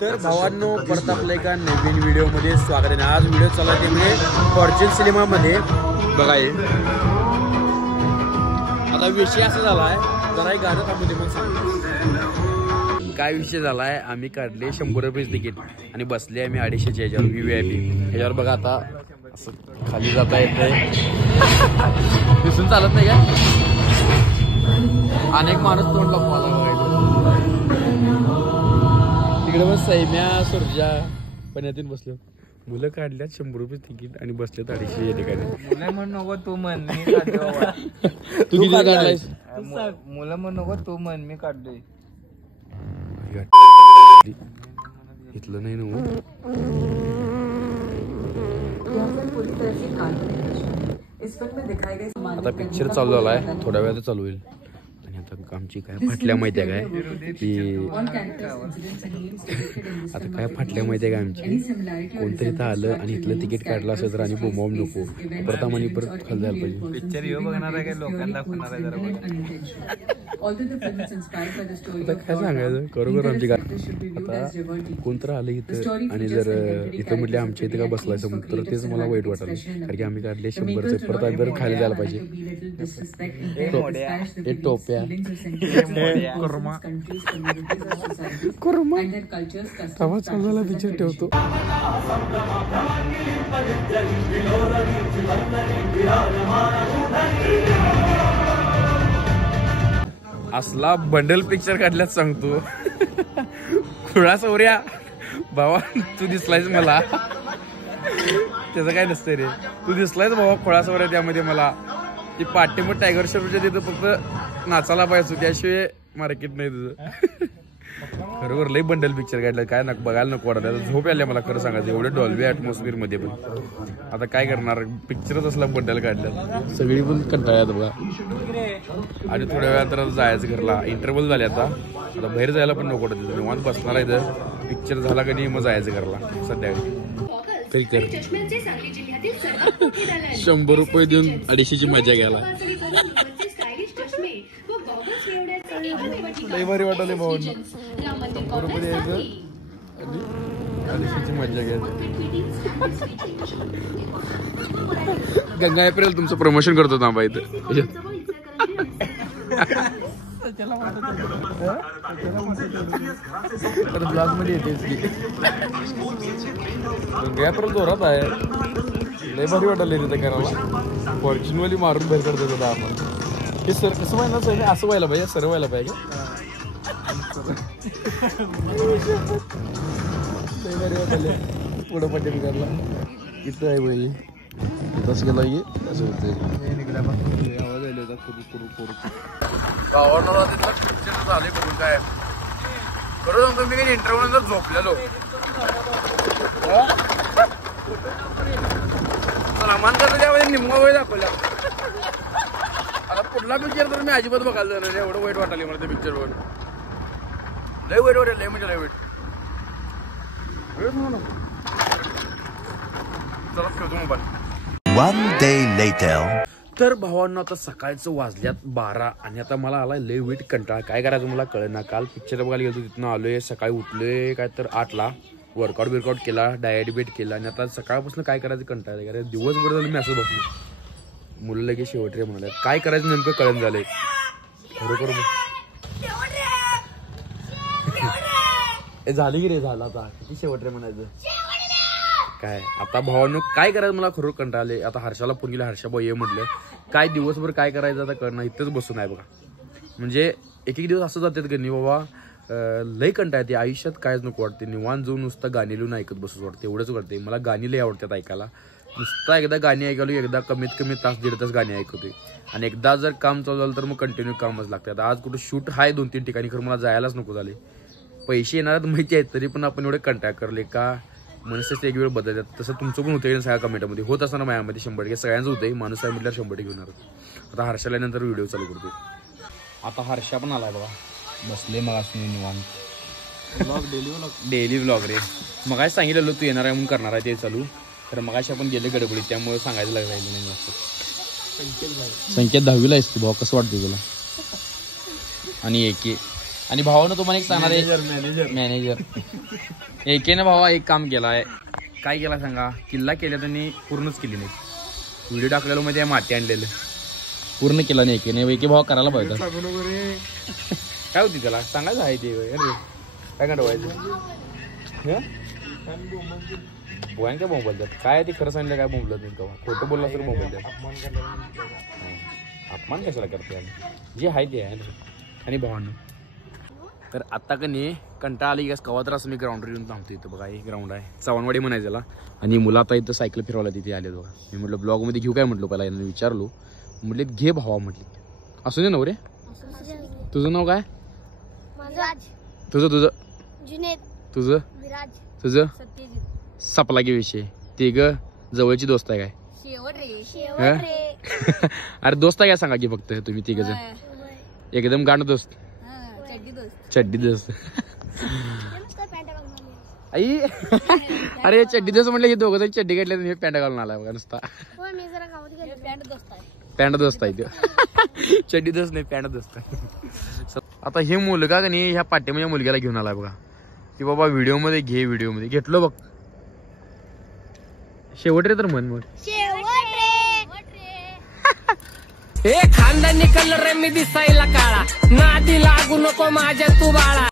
तर भावांनो परत आपल्या एका नवीन व्हिडिओमध्ये स्वागत आहे। आज व्हिडिओ चालू आहे म्हणजे फॉर्च्यून सिनेमामध्ये बघा हे आता विषय असा झालाय, जरा एक गाणं थांबू दे मग सांग काय विषय झालाय। आम्ही काढले 100 रुपये तिकीट आणि बसले आम्ही 250च्या ह्याच्यावर VIP ह्याच्यावर। बघा आता असं खाली जाता येतंय दिसून चालत नाही काय, अनेक माणूस तोंड लपवायला तिकडे बस सैम्या सुरजा पण यातून बसलो। मुलं काढल्यात 100 रुपये तिकीट आणि बसल्यात 250 या ठिकाणी। मुलं म्हण नको तू म्हण मी काढलो। तू किती काढलायस? मुलं म्हण नको तू म्हण मी काढलोय। इथलं नाही ना आता पिक्चर चालू झालाय, थोड्या वेळात चालू होईल। आणि आता आमची काय फाटल्या माहिती आहे काय की आता काय फाटल्या माहिती आहे का आमची, कोणतरी इथं आलं आणि इथलं तिकीट काढलं असेल तर आणि बोंबावून नको परत आम्हाला परत खाली जायला पाहिजे। पिक्चर येऊ बघणार आहे काय लोकांना दाखवणार आहे जरा आता काय सांगायचं खरोखर आमची काय आता कोणतरी आलं इथं आणि जर इथं म्हटले आमच्या इथे का बसलायचं तर तेच मला वाईट वाटलं, कारण की आम्ही काढले 100चे परत आम्ही परत खाली जायला पाहिजे। टोप्या चालू पिक्चर ठेवतो। असला बंडल पिक्चर काढल्यात सांगतो खुळा सौर्या भावा तू दिसलायस मला, त्याचं काय नसतंय रे, तू दिसलायस भावा खुळा सौर्या त्यामध्ये मला। ती पाठीमध्ये टायगर श्रॉफच्या तिथं फक्त नाचायला पाहिजे, त्याशिवाय मार्केट नाही तुझं। खरोखर लई बंडल पिक्चर काढलं, काय ना बघायला नको वाटत, झोप आल्या मला खरं सांगायचं एवढे डॉल्बी ॲटमॉस्फिअर मध्ये पण। आता काय करणार, पिक्चरच असला बंडल काढलं, सगळी पण कंटाळ्यात बघा। आणि थोड्या वेळात तर जायचं घरला, इंटरव्हल झाले आता बाहेर जायला पण नको वाटत, निवांत बसणार आहे तर पिक्चर झाला का नाही मग जायचं घरला सध्या। तरी कर 100 रुपये देऊन 250ची मजा घ्यायला लई भारी वाटले भावांना। 100 रुपये द्यायचं आणि 250ची मजा घ्यायचं। गंगा एप्रिल तुमचं प्रमोशन करतो थांबा इथं ब्लॉग मध्ये येतेच की गंगा एप्रिल जोरात आहे, लय भारी वाटले तिथे करायला। फॉर्च्यूनवाली मारून बाहेर करतो होता आपण। हे सर कसं व्हायला पाहिजे, असं व्हायला पाहिजे, सर व्हायला पाहिजे। लय भारी वाटले पुढं पट्टी करला इथं आहे बाई, इथंच गेला की असं होतं आवाज आले होता करू करू करू गावाला तिथलं पिक्चर झाले बघून काय करू सांगतो मी काही इंटरव्ह्यू नंतर झोपलेलो सामान करतो त्यामध्ये निम्मा वेळ दाखवला। आता पुढला पिक्चर तर मी अजिबात बघायला जाणार, एवढं वाईट वाटले मला ते पिक्चर बघून, लय वाईट वाटेल, लय म्हणजे लय वाईट। चला ठेवतो मोबाईल। One day later. तर भावांनो आता सकाळचं वाजल्यात 12 आणि आता मला आलाय लय वेट कंटाळा, काय करायचं मला कळेना। काल पिक्चर बघायला गेलो तिथनं आलोय, सकाळी उठलोय काय तर 8ला, वर्कआउट केला, डाएट बेट केला आणि आता सकाळपासून काय करायचं कंटाळा, कारण दिवसभर झालं मी असं बसलो। मुलं लगेच शेवट रे म्हणाले, काय करायचं नेमकं कळण झालंय खरोखर। झाली की रे, झाला आता किती शेवट रे म्हणायचं काय। आता भावांनो काय करायचं मला खरोखर कंटाळले। आता हर्षाला फोन केला, हर्षा भाऊ ये म्हटलं, काय दिवसभर काय करायचं आता कळणं, इथंच बसून आहे बघा। म्हणजे एक एक दिवस असं जातात की नाही बाबा, लय कंटाळा येते आयुष्यात, कायच नको वाटते, निवांत जाऊन नुसतं गाणी लिहून ऐकत बसूच वाटते, एवढंच वाटते मला। गाणी लय आवडतात ऐकायला, नुसतं एकदा गाणी ऐकायला एकदा कमीत कमी तास 1.5 तास गाणी ऐकवते, आणि एकदा जर काम चालू झालं तर मग कंटिन्यू कामच लागतं। आता आज कुठं शूट आहे 2-3 ठिकाणी, खरं मला जायलाच नको झाले, पैसे येणार माहिती आहेत तरी पण आपण एवढे कंटाळा करले का, मनस्थिती एक वेळ बदलतात। तसं तुमचं पण होतं सगळ्या कमेंटमध्ये होत असताना माझ्यामध्ये 100% सगळ्यांचं होतंय, माणूस आहे म्हटल्यावर 100% घेणार। आता हर्षाला नंतर व्हिडिओ चालू करतो। आता हर्षा पण आलाय बघा, बसले मग असं निवांत डेली व्लॉग रे। मग सांगितलेलं तू येणार आहे म्हणून करणार आहे ते चालू, तर मग आपण गेले गडबडीत त्यामुळे सांगायचं राहिलं नाही जास्त। संकेत 10वीला आहेस तू भाऊ, कसं वाटतं तुला? आणि 1 आणि भावानं तुम्हाला एक सांगणार आहे मॅनेजर एकेने भावा एक काम केलाय. काय केला सांगा? किल्ला केला त्यांनी पूर्णच केली नाही. व्हिडिओ टाकलेलो मध्ये माती आणलेलं पूर्ण केला नाही एकेने. एके भावा करायला पाहिजे. काय होती त्याला सांगायचं आहे ते काय काढवायचं काय बोंबलतात काय ते खरं सांगितलं काय बोंबलत नाही तेव्हा. खोटं बोलला तर बोंबलतात. अपमान कशाला करते जे आहे ते आहे. आणि भावानं तर आता का नाही कंटाळा आली गॅस कवा तर असं मी ग्राउंडवर येऊन थांबतो. इथं बघा हे ग्राउंड आहे चव्हाणवाडी म्हणायचं त्याला. आणि मुलं आता इथं सायकल फिरवायला तिथे आले बघा. मी म्हटलं ब्लॉगमध्ये घेऊ काय म्हटलं पहिला यांना विचारलो. म्हटले घे भावा म्हटले. असू दे नव रे. तुझं नाव काय? तुझं तुझं तुझं सपला की विषय ते ग जवळची दोस्त आहे काय? अरे दोस्त आहे काय सांगा की फक्त तुम्ही तिघ जण एकदम गाणं दोस्त चड्डी दोस्त आई. अरे चड्डी दोस्त म्हटलं हे दोघं जण चड्डी काढले हे पॅन्ट घालून आला बघा नुसता. पॅन्ट दोस्त आहे तो. चड्डी दोस्त नाही पॅन्ट दोस्त. आता हे मुलगा का नाही ह्या पाठ्यामध्ये मुलग्याला घेऊन आलाय बघा की बाबा व्हिडिओ मध्ये घे. व्हिडिओ मध्ये घेतलो बघ. शेवट रे तर म्हण मग हे खानदानी कलर मी दिसायला काळा नादी लागू नको माझ्या तू बाळा.